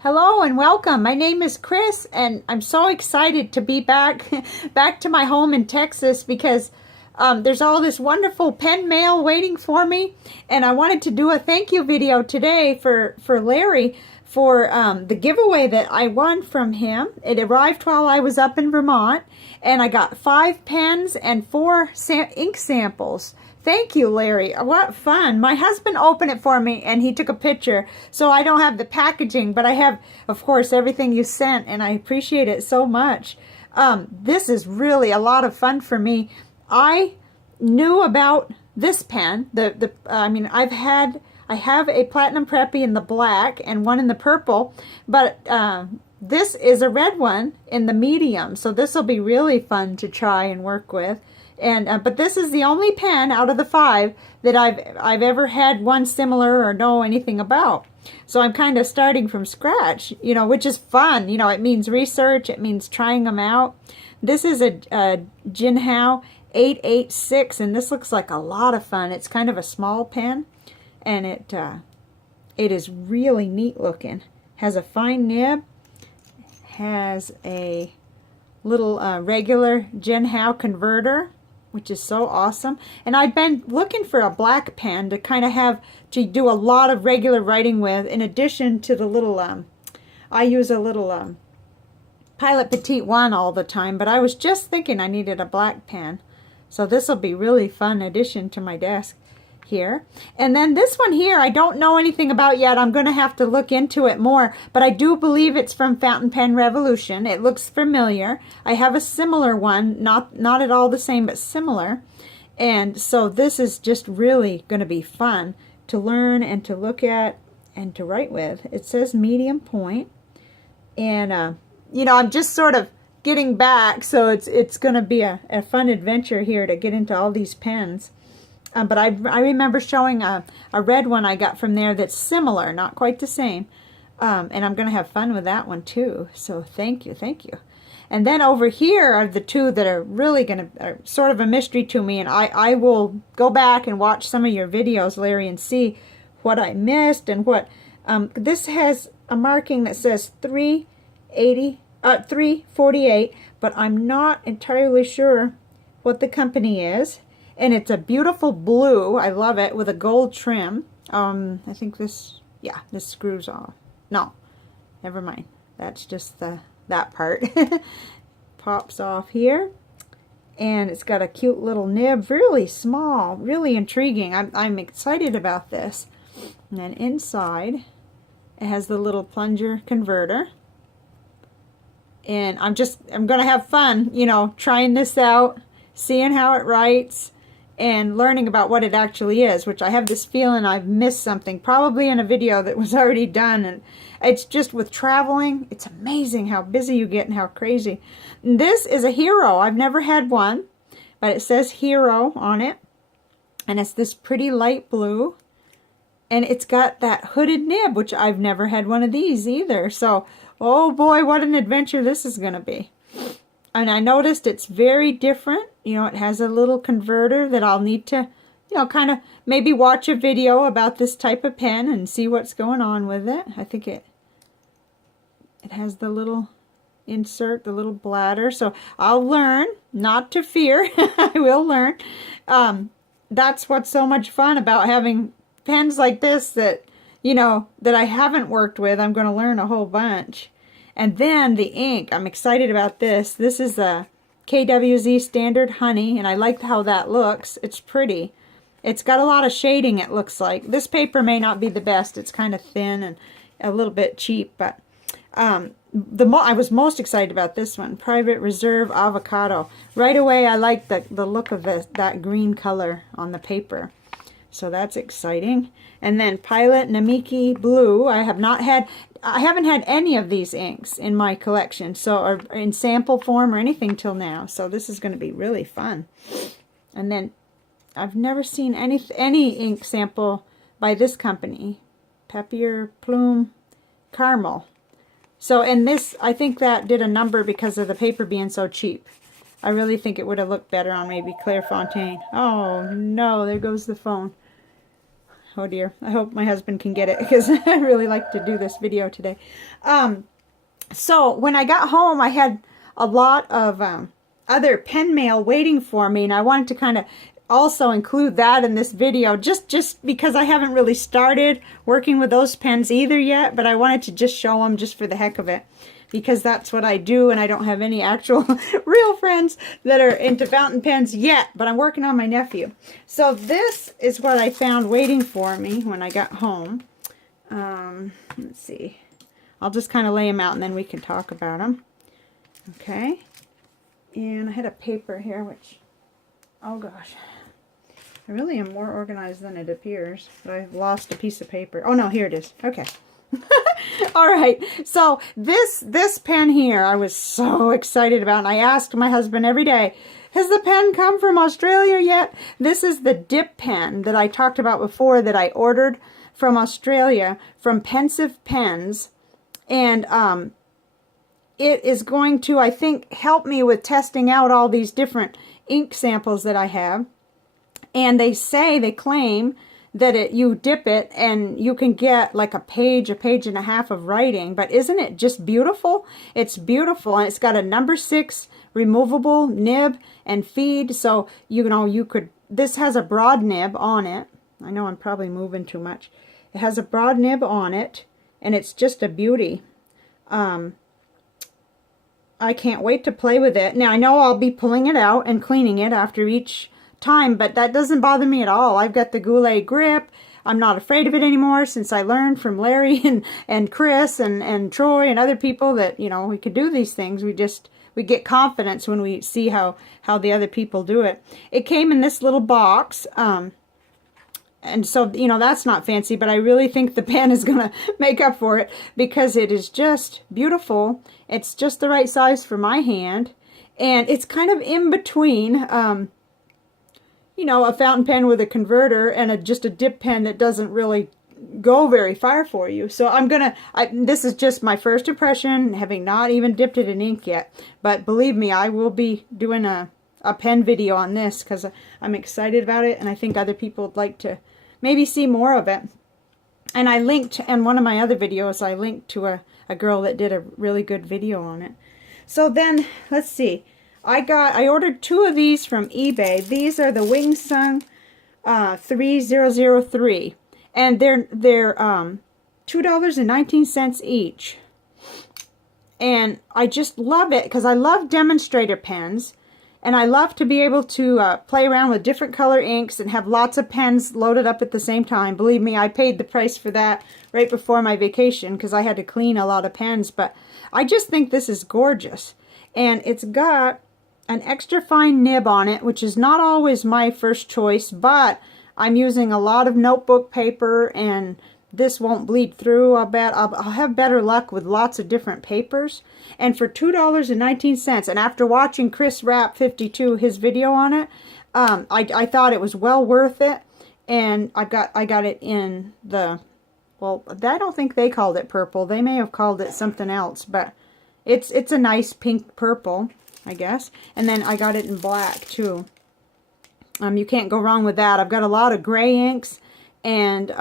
Hello and welcome. My name is Chris and I'm so excited to be back to my home in Texas because there's all this wonderful pen mail waiting for me, and I wanted to do a thank you video today for Larry for the giveaway that I won from him. It arrived while I was up in Vermont, and I got 5 pens and 4 ink samples. Thank you, Larry. What fun. My husband opened it for me and he took a picture, so I don't have the packaging, but I have, of course, everything you sent, and I appreciate it so much. This is really a lot of fun for me. I knew about this pen. I have a Platinum Preppy in the black and one in the purple, but this is a red one in the medium, so this will be really fun to try and work with. And but this is the only pen out of the 5 that I've ever had one similar or know anything about. So I'm kind of starting from scratch, which is fun. It means research. It means trying them out. This is a Jinhao 886, and this looks like a lot of fun. It's kind of a small pen, and it is really neat looking. Has a fine nib. Has a little regular Jinhao converter, which is so awesome. And I've been looking for a black pen to kind of have to do a lot of regular writing with, in addition to the little I use a little Pilot Petite 1 all the time, but I was just thinking I needed a black pen, so this will be really fun addition to my desk here. And then this one here I don't know anything about yet. I'm going to have to look into it more, but I do believe it's from Fountain Pen Revolution. It looks familiar. I have a similar one, not at all the same, but similar. And so this is just really going to be fun to learn and to look at and to write with. It says medium point, and I'm just sort of getting back, so it's going to be a fun adventure here to get into all these pens. But I remember showing a red one I got from there that's similar, not quite the same. And I'm going to have fun with that one too. So thank you, thank you. And then over here are the 2 that are really going to, sort of a mystery to me. And I will go back and watch some of your videos, Larry, and see what I missed and what. This has a marking that says 348, but I'm not entirely sure what the company is. And it's a beautiful blue. I love it, with a gold trim. I think this screws off. No, never mind. That's just that part. Pops off here. And it's got a cute little nib, really small, really intriguing. I'm excited about this. And then inside, it has the little plunger converter. And I'm going to have fun, trying this out, seeing how it writes, and learning about what it actually is, which I have this feeling I've missed something, probably in a video that was already done. And it's just with traveling, it's amazing how busy you get and how crazy. And this is a Hero. I've never had one, but it says Hero on it, and it's this pretty light blue, and it's got that hooded nib, which I've never had one of these either. So, oh boy, what an adventure this is going to be. And I noticed it's very different. It has a little converter that I'll need to, kind of maybe watch a video about this type of pen and see what's going on with it. I think it has the little insert, the little bladder. So I'll learn, not to fear. I will learn. That's what's so much fun about having pens like this that, that I haven't worked with. I'm going to learn a whole bunch. And then the ink, I'm excited about this. This is a KWZ Standard Honey, and I like how that looks. It's pretty. It's got a lot of shading, it looks like. This paper may not be the best. It's kind of thin and a little bit cheap, but I was most excited about this one, Private Reserve Avocado. Right away, I like the look of that green color on the paper. So that's exciting. And then Pilot Namiki Blue. I haven't had any of these inks in my collection, or in sample form or anything till now. So this is going to be really fun. And then I've never seen any ink sample by this company, Papier Plume Caramel. So, and this, I think that did a number because of the paper being so cheap. I really think it would have looked better on maybe Clairefontaine. Oh no, there goes the phone. Oh dear, I hope my husband can get it because I really like to do this video today. So when I got home, I had a lot of other pen mail waiting for me, and I wanted to kind of also include that in this video, just because I haven't really started working with those pens either yet, but I wanted to just show them just for the heck of it, because that's what I do, and I don't have any actual real friends that are into fountain pens yet, but I'm working on my nephew. So this is what I found waiting for me when I got home. Let's see. I'll just kind of lay them out, and then we can talk about them. Okay. And I had a paper here, which, oh gosh. I really am more organized than it appears, but I've lost a piece of paper. Oh no, here it is. Okay. All right. So this pen here, I was so excited about, and I asked my husband every day, has the pen come from Australia yet? This is the dip pen that I talked about before that I ordered from Australia from Pensive Pens, and it is going to, I think, help me with testing out all these different ink samples that I have. And they claim that you dip it and you can get like a page and a half of writing. But isn't it just beautiful? It's beautiful, and it's got a number 6 removable nib and feed. So, this has a broad nib on it. I know I'm probably moving too much. It has a broad nib on it, and it's just a beauty. I can't wait to play with it. Now, I know I'll be pulling it out and cleaning it after each time, but that doesn't bother me at all. I've got the Goulet grip. I'm not afraid of it anymore since I learned from Larry and Chris and Troy and other people that, we could do these things. We get confidence when we see how the other people do it. It came in this little box, and so, that's not fancy, but I really think the pen is going to make up for it because it is just beautiful. It's just the right size for my hand, and it's kind of in between, a fountain pen with a converter and just a dip pen that doesn't really go very far for you. So this is just my first impression, having not even dipped it in ink yet. But believe me, I will be doing a pen video on this because I'm excited about it, and I think other people would like to maybe see more of it. And I linked, in one of my other videos, I linked to a girl that did a really good video on it. So then, let's see. I ordered 2 of these from eBay. These are the Wing Sung 3003, and they're $2.19 each. And I just love it because I love demonstrator pens, and I love to be able to play around with different color inks and have lots of pens loaded up at the same time. Believe me, I paid the price for that right before my vacation because I had to clean a lot of pens, but I just think this is gorgeous. And it's got an extra fine nib on it, which is not always my first choice, but I'm using a lot of notebook paper, and this won't bleed through. I'll bet I'll have better luck with lots of different papers. And for $2.19, and after watching Chris Rapp 52, his video on it, I thought it was well worth it. And I got it in the, well, I don't think they called it purple. They may have called it something else, but it's a nice pink purple, I guess. And then I got it in black too. You can't go wrong with that. I've got a lot of gray inks and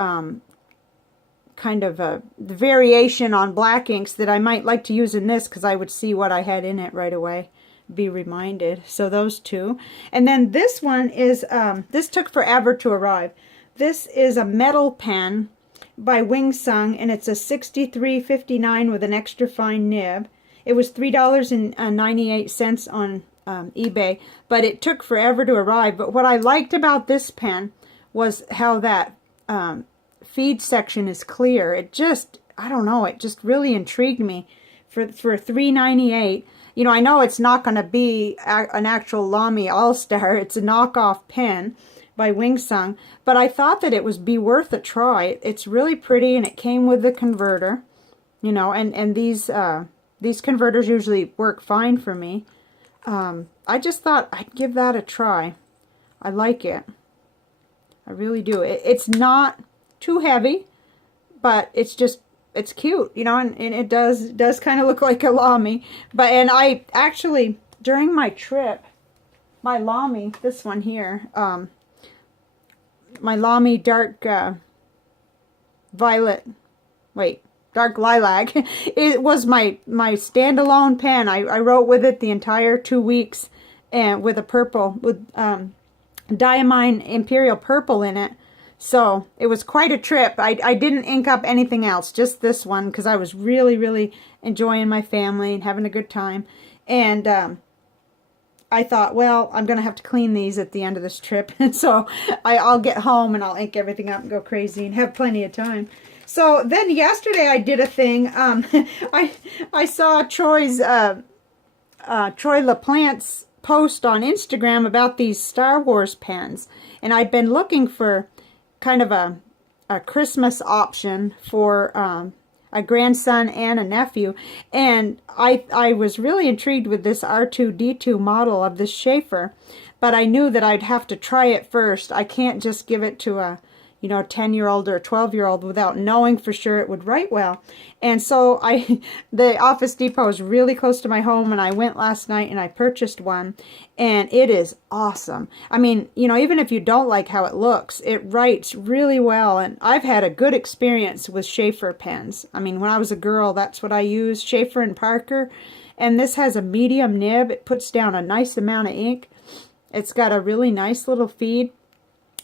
kind of the variation on black inks that I might like to use in this because I would see what I had in it right away, be reminded. So those 2. And then this one is, this took forever to arrive. This is a metal pen by Wing Sung, and it's a 6359 with an extra fine nib. It was $3.98 on eBay, but it took forever to arrive. But what I liked about this pen was how that feed section is clear. It just, I don't know, it just really intrigued me for $3.98. I know it's not going to be an actual Lamy All-Star. It's a knockoff pen by Wing Sung, but I thought that it would be worth a try. It's really pretty, and it came with the converter, and these converters usually work fine for me. I just thought I'd give that a try. I like it. I really do. It's not too heavy, but it's cute, and it does kind of look like a Lamy. And I actually, during my trip, my Lamy, this one here, my Lamy dark dark lilac. It was my standalone pen. I wrote with it the entire 2 weeks, and with a purple, with Diamine Imperial Purple in it. So it was quite a trip. I didn't ink up anything else, just this one, because I was really, really enjoying my family and having a good time. And I thought, well, I'm going to have to clean these at the end of this trip. And so I'll get home and I'll ink everything up and go crazy and have plenty of time. So then yesterday I did a thing. I saw Troy LaPlante's post on Instagram about these Star Wars pens. And I'd been looking for kind of a Christmas option for a grandson and a nephew, and I was really intrigued with this R2-D2 model of this Schaefer, but I knew that I'd have to try it first. I can't just give it to a 10-year-old or a 12-year-old without knowing for sure it would write well. And so the Office Depot is really close to my home, and I went last night and I purchased one, and it is awesome. I mean, even if you don't like how it looks, it writes really well, and I've had a good experience with Schaefer pens. I mean, when I was a girl, that's what I used, Schaefer and Parker, and this has a medium nib. It puts down a nice amount of ink. It's got a really nice little feed,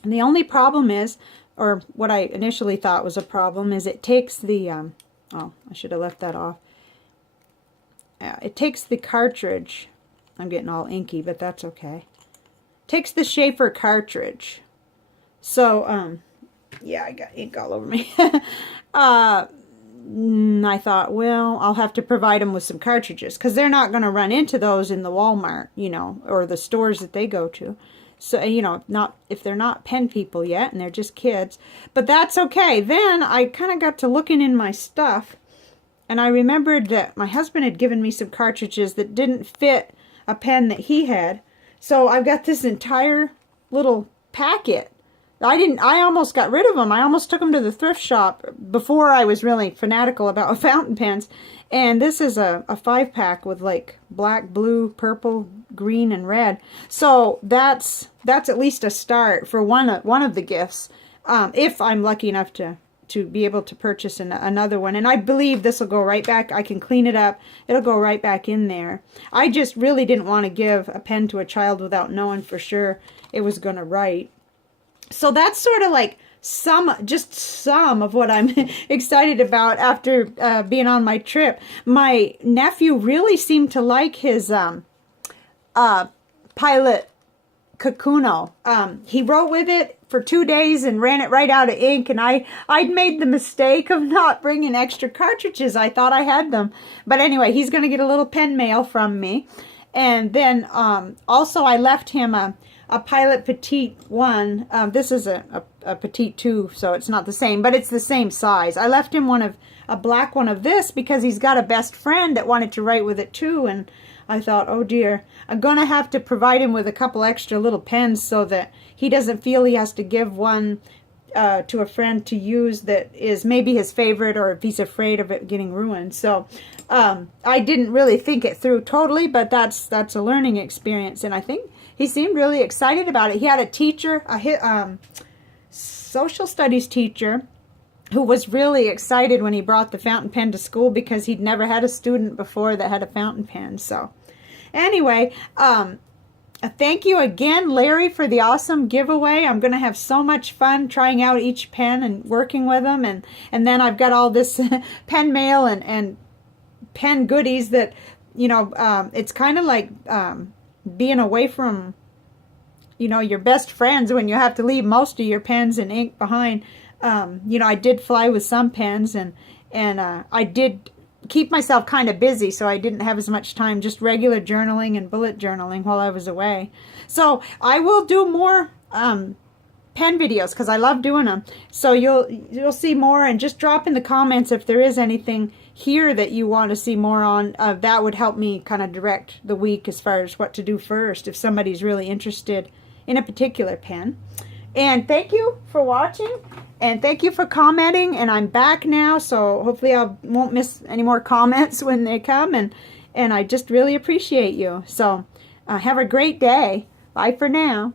and the only problem is, or what I initially thought was a problem, is it takes the, oh, I should have left that off. It takes the cartridge. I'm getting all inky, but that's okay. Takes the Schaefer cartridge. So, yeah, I got ink all over me. I thought, well, I'll have to provide them with some cartridges, because they're not going to run into those in the Walmart, or the stores that they go to. So, not if they're not pen people yet and they're just kids. But that's okay. Then I kind of got to looking in my stuff, and I remembered that my husband had given me some cartridges that didn't fit a pen that he had. So I've got this entire little packet. I almost got rid of them. I almost took them to the thrift shop before I was really fanatical about fountain pens. And this is a 5-pack with like black, blue, purple, green, and red. So that's at least a start for one of the gifts. If I'm lucky enough to be able to purchase another one. And I believe this will go right back. I can clean it up. It'll go right back in there. I just really didn't want to give a pen to a child without knowing for sure it was going to write. So that's sort of like just some of what I'm excited about after being on my trip. My nephew really seemed to like his Pilot Kakuno. He wrote with it for 2 days and ran it right out of ink, and I'd made the mistake of not bringing extra cartridges. I thought I had them. But anyway, he's going to get a little pen mail from me. And then also I left him a Pilot Petite 1. This is a Petite 2, so it's not the same, but it's the same size. I left him a black one of this because he's got a best friend that wanted to write with it too, and I thought, oh dear, I'm going to have to provide him with a couple extra little pens so that he doesn't feel he has to give one to a friend to use that is maybe his favorite, or if he's afraid of it getting ruined. So I didn't really think it through totally, but that's a learning experience, and I think he seemed really excited about it. He had a teacher, a social studies teacher, who was really excited when he brought the fountain pen to school because he'd never had a student before that had a fountain pen. So anyway, thank you again, Larry, for the awesome giveaway. I'm going to have so much fun trying out each pen and working with them. And then I've got all this pen mail and pen goodies that, it's kind of like being away from, your best friends when you have to leave most of your pens and ink behind. I did fly with some pens, and I did keep myself kind of busy, so I didn't have as much time, just regular journaling and bullet journaling while I was away. So I will do more pen videos because I love doing them. So you'll see more, and just drop in the comments if there is anything here that you want to see more on. That would help me kind of direct the week as far as what to do first if somebody's really interested in a particular pen. And thank you for watching, and thank you for commenting, and I'm back now, so hopefully I won't miss any more comments when they come, and I just really appreciate you. So have a great day. Bye for now.